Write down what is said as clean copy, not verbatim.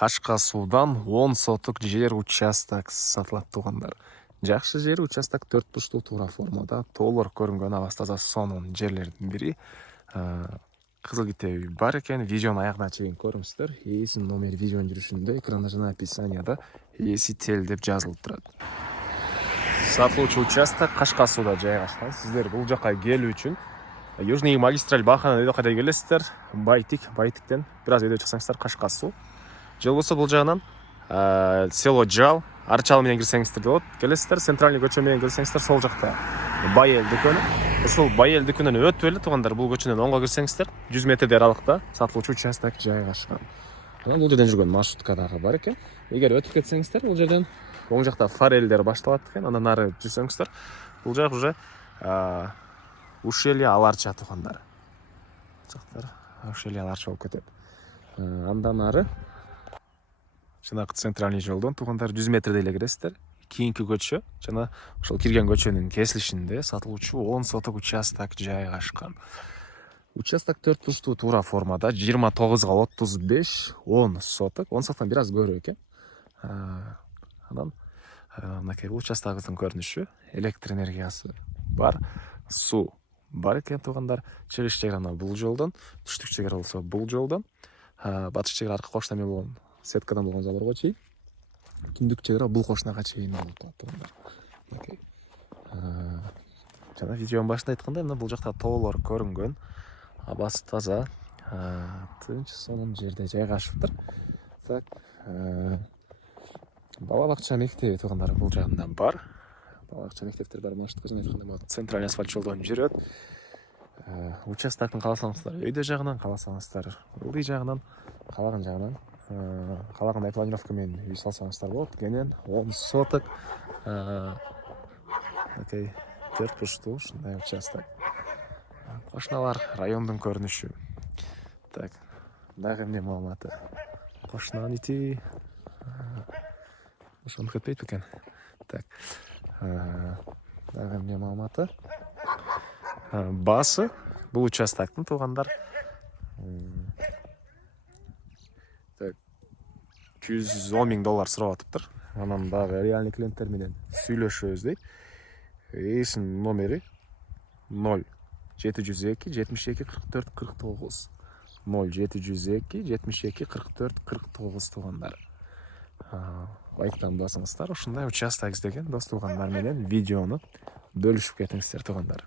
Кашка суудан 10 сотук жер участок сатылат туугандар. Жакшы жер участок 4 бурчтуу туура формада, тоолор көрүнгөн абас таза сонун жерлердин бири. Кызыл китеби бар экен, видеону аягына чейин көрүңүздөр. Ээсинин номери видеонун жүрүшүндө, экранда жана описанияда ээси тел деп жазылып турат. Сатылуучу участок Кашка сууда жайгашкан. Сиздер бул жака келүү үчүн Южный магистраль Бахана өйдө кайда келесиздер. Байтиктен бир аз өйдө чыксаңыздар Кашка суу. Же болбосо бул жагынан село Жал, Арчал менен кирсеңиздер болот. Келесиздер, центральный көчө менен келсеңиздер сол жакта Байел дүкөнү. Ошол Байел дүкөнүнөн өтүп эле туугандар бул көчөнөн оңго кирсеңиздер, 100 метрдей аралыкта сатылуучу участок жайгашкан. Анан бул жерден жүргөн маршрутка дагы бар экен. Эгер өтүп кетсеңиздер, бул жерден оң жакта форелдер башталат экен. Андан ары жүрсөңүздөр, бул жак уже ушелье Аларча туугандар. Жактар ушелье Аларча болуп кетет. Андан ары жанагы центральный жолдон туугандар 100 метрдей эле киресиздер. Кийинки көчө жана ошол кирген көчөнүн кесилишинде сатылуучу 10 сотук участок жайгашкан. Участок 4 бурчтуу туура формада 29/35 10 сотук. 10 соттон бир аз көбүрөөк экен. Анан мынакей бул участогубуздун көрүнүшү, электр энергиясы бар, суу бар экен туугандар. Чыгыш чегара бул жолдон, түштүк чегара болсо бул жолдон, батыш чегара аркы коштоме болгон сеткадан болгон залорго чейин, түндүк чегара бул кошунага чейин болуп турат туугандар. Мынакей. Жана видеонун башында айткандай, мына бул жакта тоолор көрүнгөн, абасы таза, тынч сонун жерде жайгашыптыр. Так, бала бакча мектеби туугандар бул жагында бар. Бала бакча мектептер бар, маршрутка жана айткандай центральный асфальт жолдон жүрөт. Участоктун кааласаңыздар өйдө жагынан, кааласаңыздар ылдый жагынан, каалаган жагынан, каалагандай планировка менен үй салсаңыздар болот. Кенен 10 соток, окей, 4 бурчтуу ушундай участок. Кошуналар райондун көрүнүшү. Так, дагы эмне маалыматы? Кошунанын ити ошону кетпейт бекен. Так, дагы эмне маалыматы? Басы бул участоктун туугандар 110 000 доллар сурап атыптыр. Анан дагы реальный клиенттер менен сүйлөшөбүз дейт. Ээсинин номери 0702 72 44 49. 0702 72 44 49 туугандар. Лайктан басыңыздар. Ушундай участок издеген дос туугандар менен видеону бөлүшүп кетиңиздер туугандар.